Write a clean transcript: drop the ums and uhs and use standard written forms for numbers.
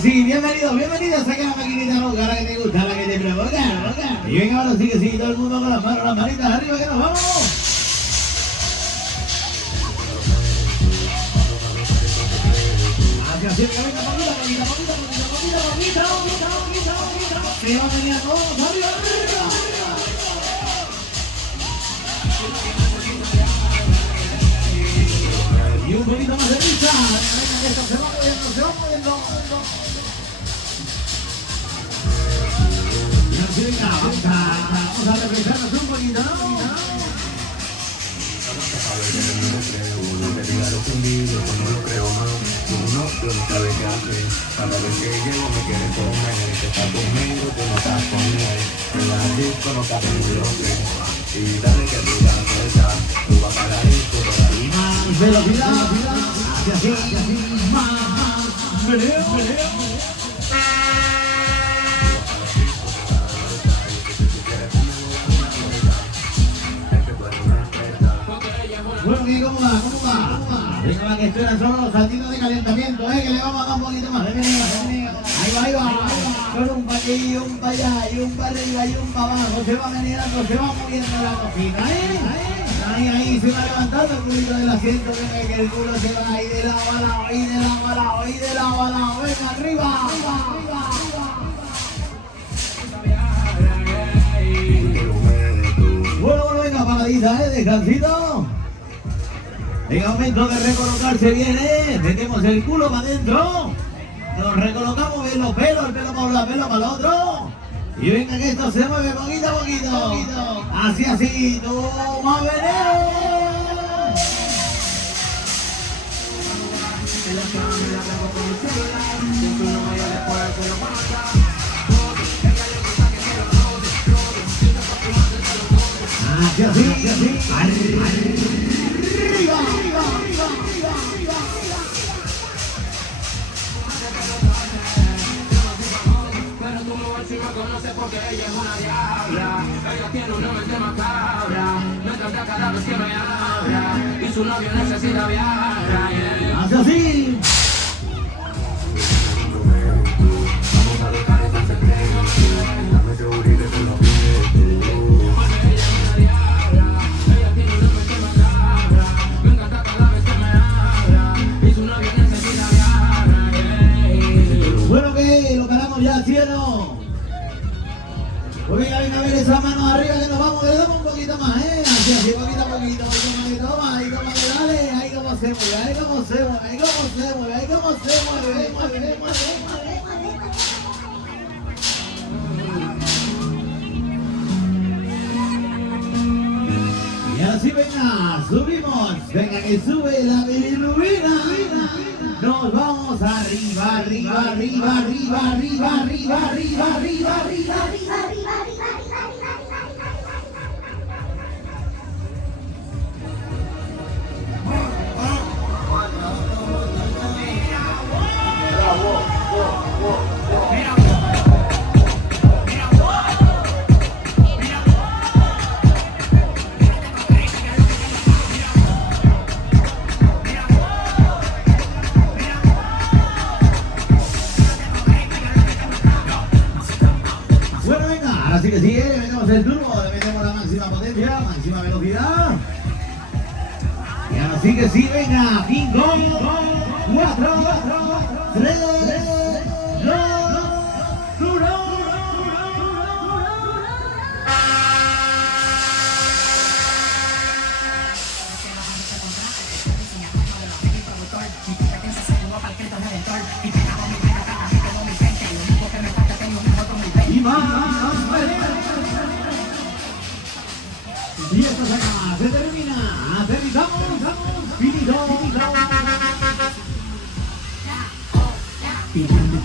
sí, bienvenidos, bienvenidos a la maquinita loca, la que te gusta, la que te provoca. Y venga, ahora sí que sí, todo el mundo con las manos, las manitas arriba, que nos vamos. Hacia cerca, venga, poquita. Se va a venir a todos, arriba. Y un poquito más de risa. Venga, esto se va moviendo. Y así venga, vamos a refrescarnos un poquito, ¿no? Uno me diga lo que envidio, no lo creo más. Uno no sabe qué hacer. Cada vez que llego me quiere comer. Que está conmigo, tú no estás con él. En la disco no está conmigo. Y dale que tú vas a soltar. Tú vas para la disco, para la disco. Más velocidad, hacia así, más veleo. Bueno, ¿y cómo va? Venga, que esto eran solo los saltitos de calentamiento, que le vamos a dar un poquito más de veneno. Ahí va. Solo un pa' aquí, un pa' allá, y un pa' arriba, y un pa' abajo. Se va meneando, se va moviendo la cocina, Ahí se va levantando el culito del asiento, venga, que el culo se va ahí de lado a lado, venga, arriba. Bueno, venga, paradita, descansito. Venga, momento de recolocarse bien, metemos el culo para adentro, nos recolocamos bien los pelos, el pelo para un lado, el pelo para el otro, y venga que esto se mueve poquito a poquito, así, toma veneno. Así, arriba. Pero tú no me conoces porque ella es una diabla. Ella tiene una mente macabra. Me trata cada vez que me habla. Y su novio necesita viajar. Así. Vamos a dejar esta secreta. Dame seguridad con los pies. Bueno, que lo calamos ya al cielo. Pues venga, a ver esas manos arriba que nos vamos, que le damos un poquito más, así, poquito a poquito, toma, que dale, ahí como se mueve. Y así venga, subimos, venga que sube la bilirrubina. Nos vamos arriba. Bueno, venga, ahora sí que sí, le metemos el turbo, le metemos la máxima potencia, máxima velocidad. Y ahora sí que sí, venga, 5, 4, 3, 2, 1. Y más. Y esto se acaba, se termina, aterrizamos, finito. Pidiendo